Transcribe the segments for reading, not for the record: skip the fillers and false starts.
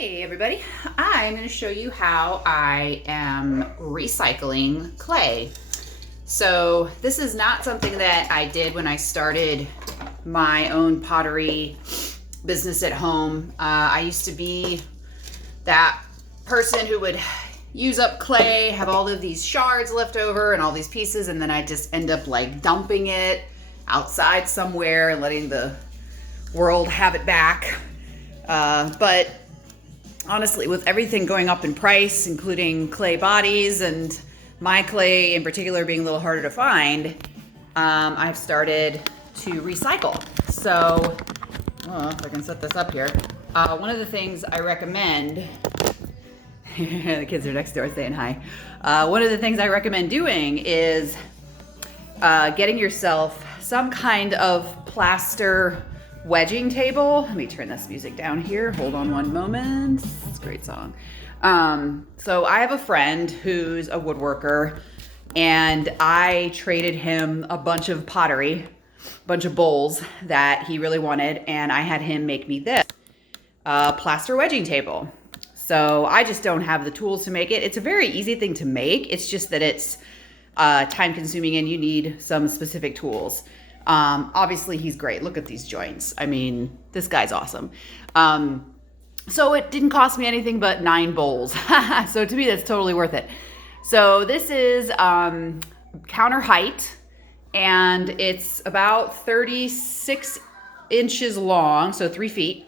Hey everybody, I'm going to show you how I am recycling clay. So this is not something that I did when I started my own pottery business at home. I used to be that person who would use up clay, have all of these shards left over and all these pieces, and then I just end up like dumping it outside somewhere and letting the world have it back. But honestly, with everything going up in price, including clay bodies and my clay in particular being a little harder to find, I've started to recycle. So, if I can set this up here, one of the things I recommend, the kids are next door saying hi. One of the things I recommend doing is getting yourself some kind of plaster wedging table. Let me turn this music down here. Hold on one moment. It's a great song. So I have a friend who's a woodworker, and I traded him a bunch of pottery, a bunch of bowls that he really wanted, and I had him make me this plaster wedging table. So I just don't have the tools to make it. It's a very easy thing to make. It's just that it's time consuming and you need some specific tools. Obviously he's great. Look at these joints. I mean, this guy's awesome. So it didn't cost me anything but 9 bowls. So to me, that's totally worth it. So this is counter height, and it's about 36 inches long, so 3 feet,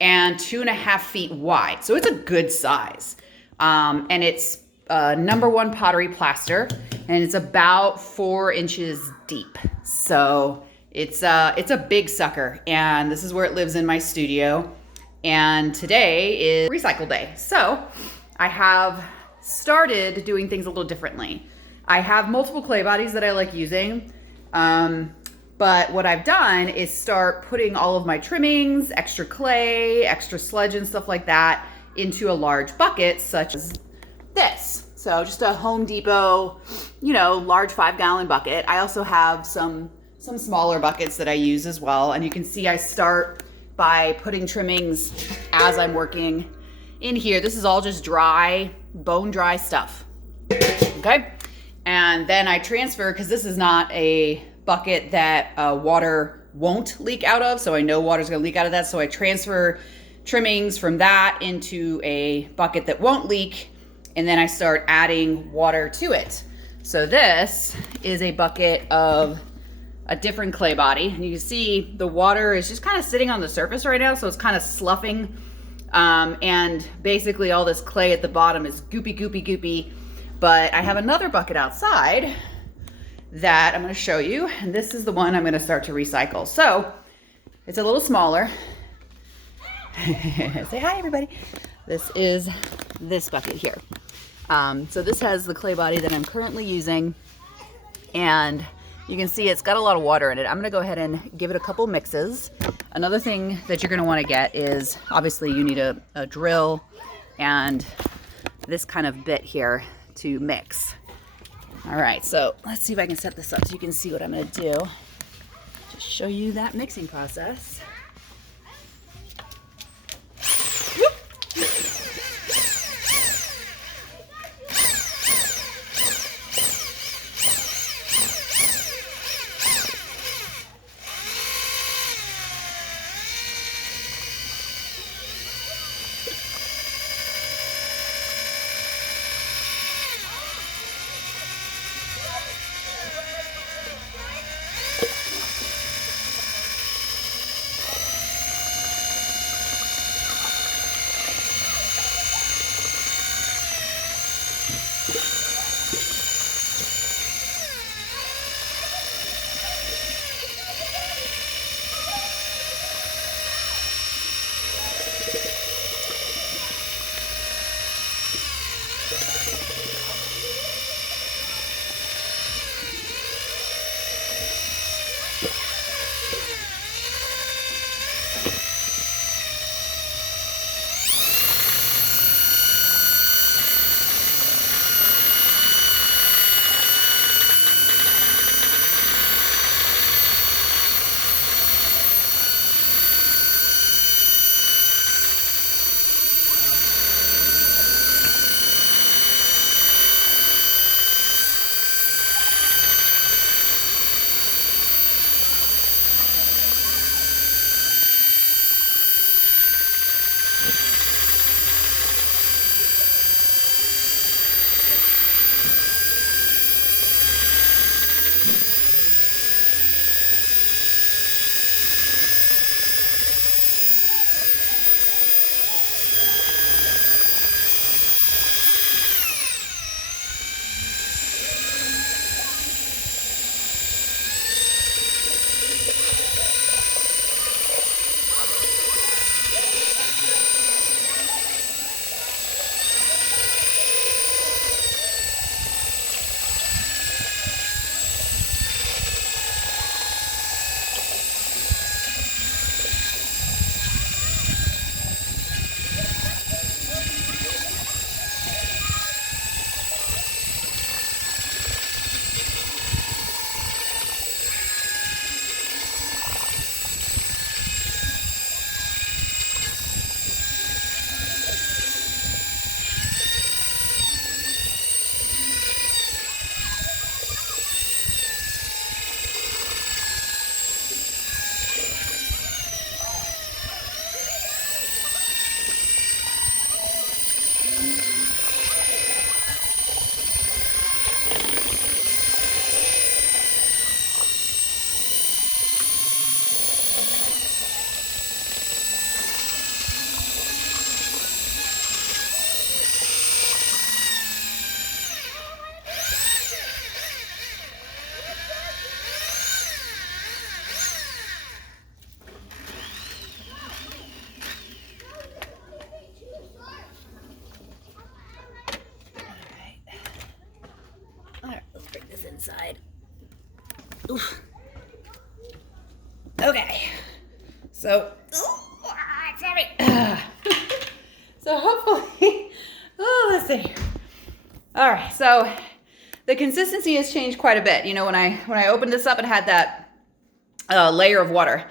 and 2.5 feet wide. So it's a good size. And it's #1 pottery plaster, and it's about 4 inches deep. So it's a big sucker, and this is where it lives in my studio. And today is recycle day. So I have started doing things a little differently. I have multiple clay bodies that I like using. But what I've done is start putting all of my trimmings, extra clay, extra sludge and stuff like that into a large bucket such as this. So just a Home Depot, large 5-gallon bucket. I also have some smaller buckets that I use as well. And you can see I start by putting trimmings as I'm working in here. This is all just dry, bone dry stuff. Okay. And then I transfer, because this is not a bucket that water won't leak out of. So I know water's going to leak out of that. So I transfer trimmings from that into a bucket that won't leak. And then I start adding water to it. So this is a bucket of a different clay body. And you can see the water is just kind of sitting on the surface right now. So it's kind of sloughing. And basically all this clay at the bottom is goopy. But I have another bucket outside that I'm going to show you. And this is the one I'm going to start to recycle. So it's a little smaller. Say hi, everybody. This is this bucket here. So this has the clay body that I'm currently using, and you can see it's got a lot of water in it. I'm going to go ahead and give it a couple mixes. Another thing that you're going to want to get is, obviously you need a drill and this kind of bit here to mix. All right, so let's see if I can set this up so you can see what I'm going to do. Just show you that mixing process. side. Oof. Okay. So, it's heavy. So hopefully, let's see. All right, so the consistency has changed quite a bit. You know, when I opened this up, it had that layer of water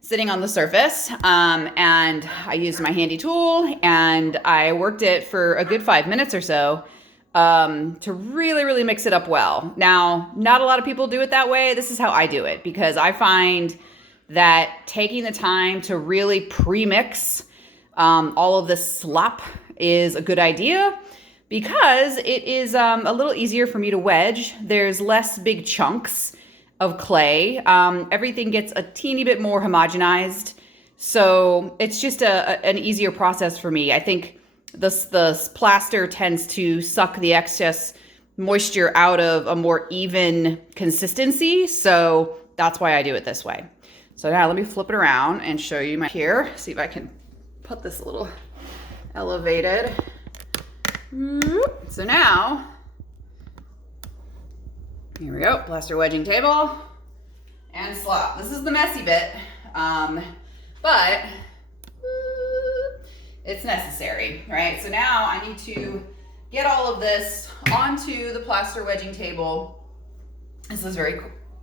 sitting on the surface, and I used my handy tool and I worked it for a good 5 minutes or so to really mix it up well. Now, not a lot of people do it that way. This is how I do it, because I find that taking the time to really pre-mix all of this slop is a good idea, because it is a little easier for me to wedge. There's less big chunks of clay. Everything gets a teeny bit more homogenized. So it's just an easier process for me. I think the plaster tends to suck the excess moisture out of a more even consistency. So that's why I do it this way. So now let me flip it around and show you my here. See if I can put this a little elevated. So now, here we go, plaster wedging table and slop. This is the messy bit, but it's necessary, right? So now I need to get all of this onto the plaster wedging table. This is very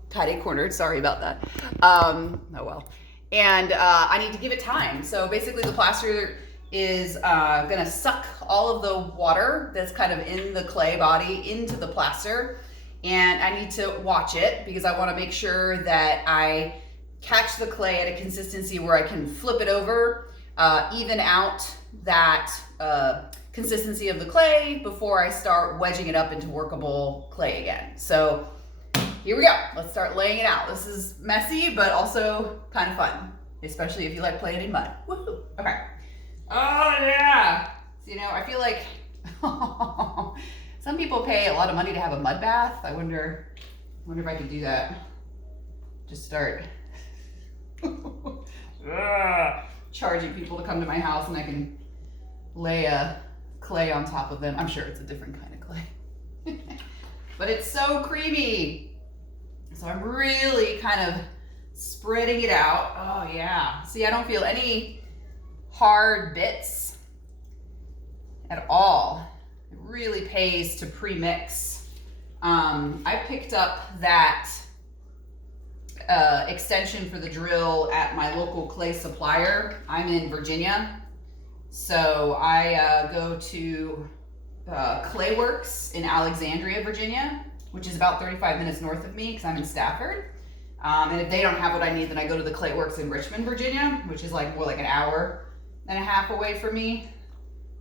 tidy cornered, sorry about that. Oh well. And I need to give it time. So basically the plaster is gonna suck all of the water that's kind of in the clay body into the plaster. And I need to watch it, because I wanna make sure that I catch the clay at a consistency where I can flip it over, even out that consistency of the clay before I start wedging it up into workable clay again. So here we go, let's start laying it out. This is messy, but also kind of fun, especially if you like playing in mud. Woohoo, okay. Oh yeah, so, you know, I feel like some people pay a lot of money to have a mud bath. I wonder if I could do that. Just start charging people to come to my house and I can lay a clay on top of them. I'm sure it's a different kind of clay. But it's so creamy. So I'm really kind of spreading it out. Oh yeah. See, I don't feel any hard bits at all. It really pays to pre-mix. I picked up that extension for the drill at my local clay supplier. I'm in Virginia, so I go to Clay Works in Alexandria, Virginia, which is about 35 minutes north of me because I'm in Stafford. And if they don't have what I need, then I go to the Clay Works in Richmond, Virginia, which is like more like an hour and a half away from me.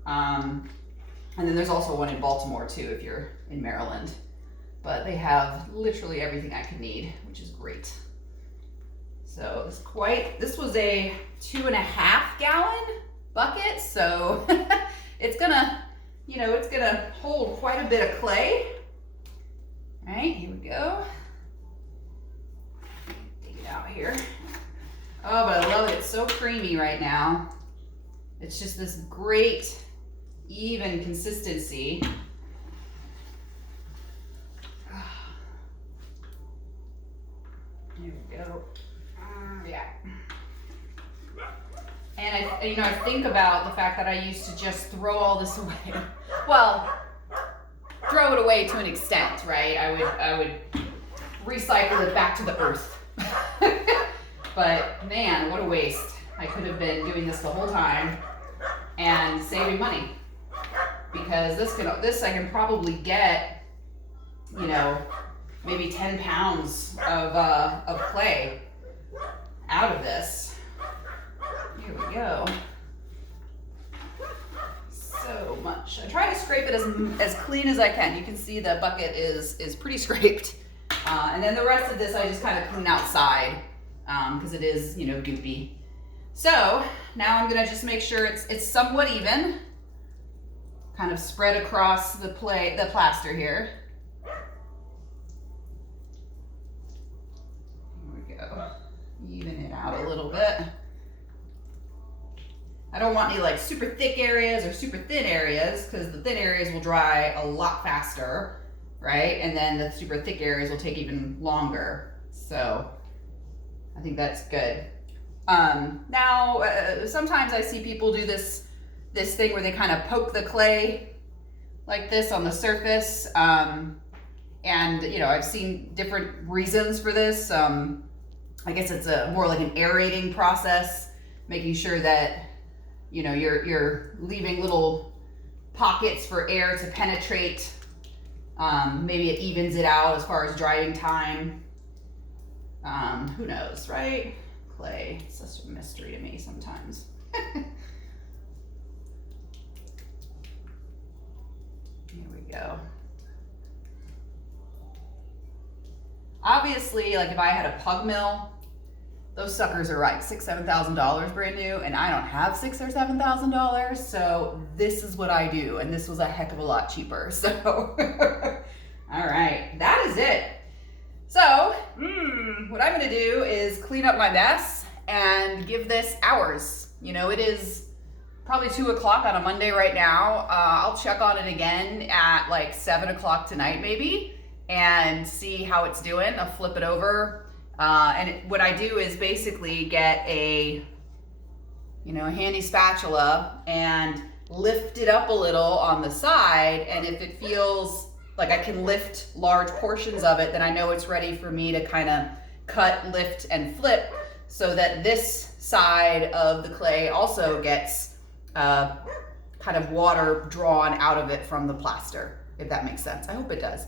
And then there's also one in Baltimore too, if you're in Maryland. But they have literally everything I could need, which is great. So this was a 2.5 gallon bucket, so it's gonna hold quite a bit of clay. All right, here we go. Dig it out here. Oh, but I love it. It's so creamy right now. It's just this great, even consistency. Here we go. Yeah. And I think about the fact that I used to just throw all this away. Well, throw it away to an extent, right? I would recycle it back to the earth. But man, what a waste. I could have been doing this the whole time and saving money, because this I can probably get, you know, maybe 10 pounds of clay out of this. Here we go. So much. I try to scrape it as clean as I can. You can see the bucket is pretty scraped. And then the rest of this I just kind of clean outside because it is, you know, goopy. So now I'm gonna just make sure it's somewhat even, kind of spread across the plaster here. Here we go. Even it out a little bit. I don't want any like super thick areas or super thin areas, because the thin areas will dry a lot faster. right? And then the super thick areas will take even longer. So I think that's good. Now, sometimes I see people do this thing where they kind of poke the clay like this on the surface. And you know, I've seen different reasons for this. I guess it's more like an aerating process, making sure that, you know, you're leaving little pockets for air to penetrate. Maybe it evens it out as far as drying time. Who knows, right? Clay, it's such a mystery to me sometimes. Here we go. Obviously, like if I had a pug mill, those suckers are like $6,000, $7,000 brand new, and I don't have $6,000 or $7,000, so this is what I do, and this was a heck of a lot cheaper. So, all right, that is it. So, what I'm gonna do is clean up my mess and give this hours. You know, it is probably 2 o'clock on a Monday right now. I'll check on it again at like 7 o'clock tonight maybe and see how it's doing. I'll flip it over. What I do is basically get a handy spatula and lift it up a little on the side. And if it feels like I can lift large portions of it, then I know it's ready for me to kind of cut, lift, and flip so that this side of the clay also gets kind of water drawn out of it from the plaster, if that makes sense. I hope it does.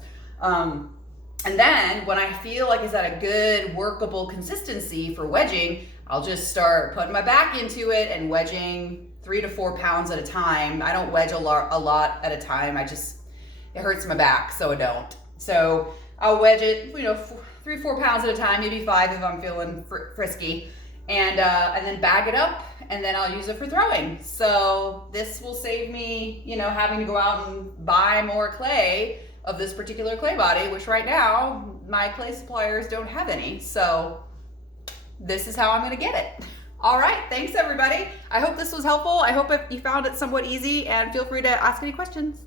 And then when I feel like it's at a good workable consistency for wedging, I'll just start putting my back into it and wedging 3 to 4 pounds at a time. I don't wedge a lot at a time. It hurts my back, so I don't. So I'll wedge it, 3 or 4 pounds at a time, maybe 5 if I'm feeling frisky, and then bag it up, and then I'll use it for throwing. So this will save me, having to go out and buy more clay of this particular clay body, which right now my clay suppliers don't have any. So this is how I'm gonna get it. All right, thanks everybody. I hope this was helpful. I hope you found it somewhat easy, and feel free to ask any questions.